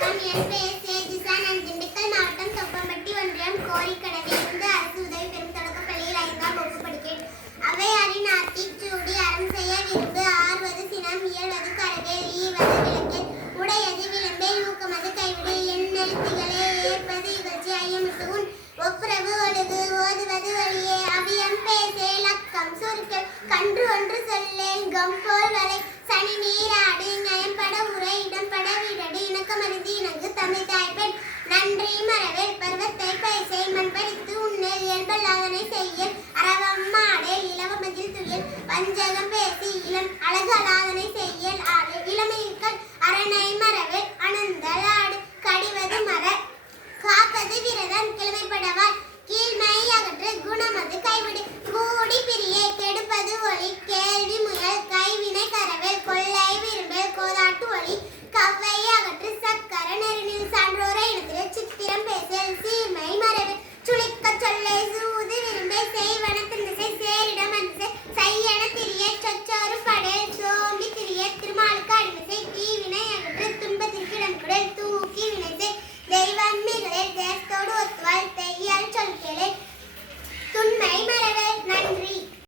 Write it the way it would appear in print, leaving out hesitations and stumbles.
வணக்கம். என் பெயர் சே. ஜிசா. நான் திண்டுக்கல் மாவட்டம் தொப்பம்பட்டி ஒன்றியம் கோரிக்கடவில் இருந்து அரசு உதவி பெறும் தொடக்கப்பள்ளியில் 5ஆம் வகுப்பு படிக்கிறேன். ஔவையாரின் ஆத்திச்சூடி அறம் செய்ய விரும்பு ஆர்வது சினம் இயல்வது கரவேல் ஈவது விளக்கேல் உடையது விளம்பேல் ஊக்கமது கைவிடு எண்ணெழுத்துகளே ஏற்பது இகழ்ச்சி ஐயமிட்டு உன் ஒப்புரவு ஒழுகு ஓதுவது வழியே அவியம் பேசே லக்கம் சுருக்கல் கன்று ஒன்று சொல்லேன் கம்போல் வலை சனி